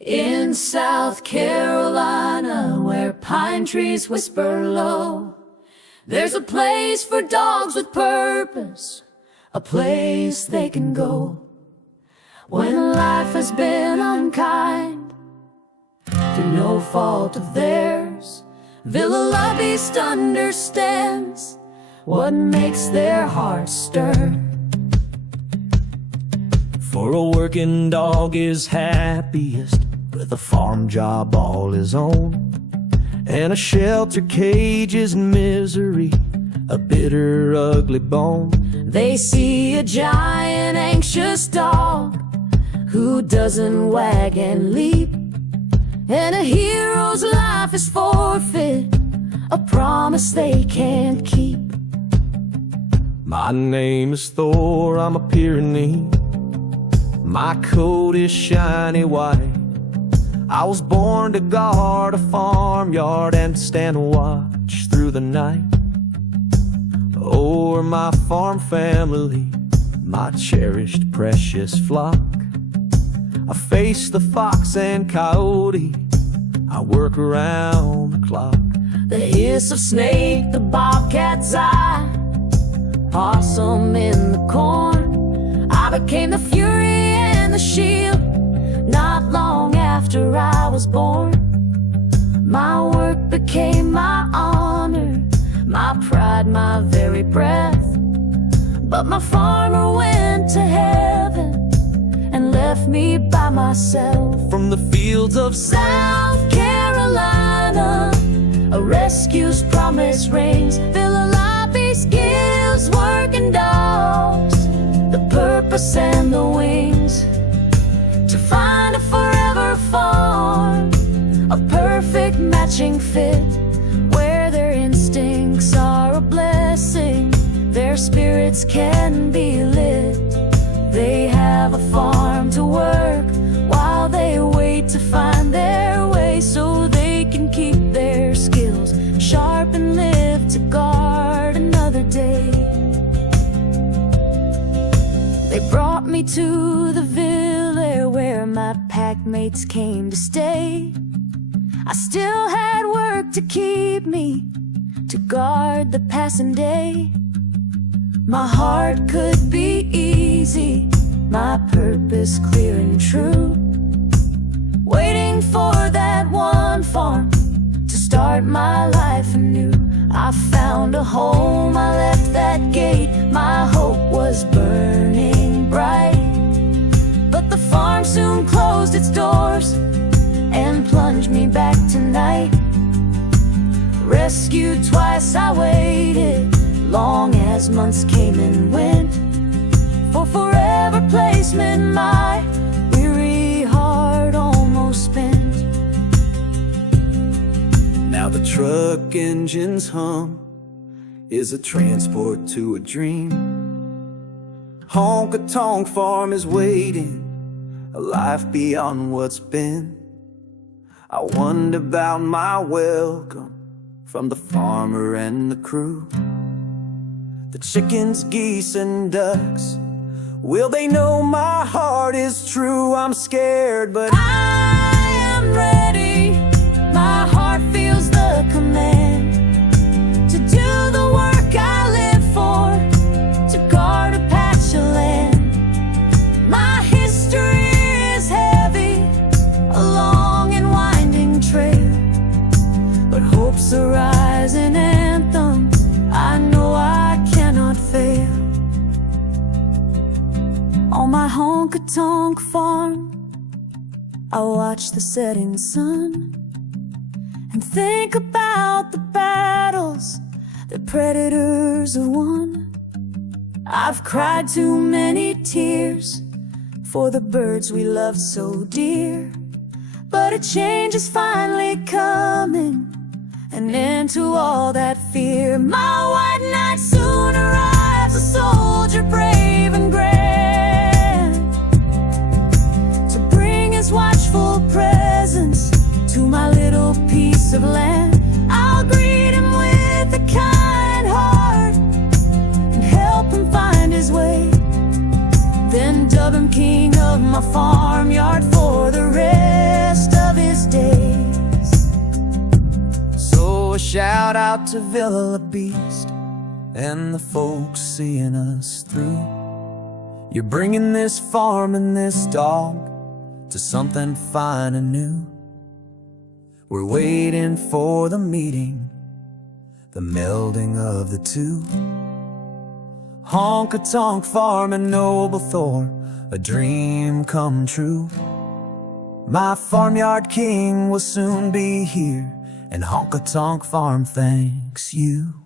In South Carolina, where pine trees whisper low, there's a place for dogs with purpose, a place they can go when life has been unkind, through no fault of theirs. Villa Lobbyist understands what makes their hearts stir. For a working dog is happiest with a farm job all his own, and a shelter cage is misery, a bitter, ugly bone. They see a giant, anxious dog who doesn't wag and leap, and a hero's life is forfeit, a promise they can't keep. My name is Thor, I'm a Pyrenee. My coat is shiny white. I was born to guard a farmyard and stand watch through the night over my farm family, my cherished precious flock. I face the fox and coyote, I work around the clock. The hiss of snake, the bobcat's eye, possum in the corn. I became the fury and the shield not long after I was born. My work became my honor, my pride, my very breath. But my farmer went to heaven and left me by myself. From the fields of South Carolina, a rescue's promise rings. Villa Lobbyist gives working dogs the purpose and the wings to find a forever farm, a perfect matching fit, where their instincts are a blessing, their spirits can be lit. They have a farm to work while they wait to find their way, so they can keep their skills sharp and live to guard another day. They brought me to the villa where my pack mates came to stay. I still had work to keep me, to guard the passing day. My heart could be easy, my purpose clear and true, waiting for that one farm to start my life anew. I found a home, I left that gate, my hope was burning bright. But the farm soon closed its doors and plunged me back to night. Rescued twice, I waited long as months came and went, for forever placement my weary heart almost spent. now the truck engine's hum is a transport to a dream. Honk A Tonk Farm is waiting, a life beyond what's been. I wonder about my welcome from the farmer and the crew. The chickens, geese, and ducks, will they know my heart is true? I'm scared, but I am ready. My heart feels the command to do the work I live for, to guard a patch of land. My history is heavy, a long and winding trail, but hope's a rising anthem. I know I cannot fail. On my Honk A Tonk Farm, I watch the setting sun and think about the battles the predators have won. I've cried too many tears for the birds we loved so dear, but a change is finally coming, an end to all that fear. My white knight soon arrives, a soldier brave and grand, to bring his watchful presence to my little piece of land. I'll greet him with a kind heart and help him find his way, then dub him king of my farmyard for the rest shout out to Villa Beast and the folks seeing us through. You're bringing this farm and this dog to something fine and new. We're waiting for the meeting, the melding of the two. Honk A Tonk Farm and noble Thor, a dream come true. My farmyard king will soon be here, and Honk A Tonk Farm thanks you.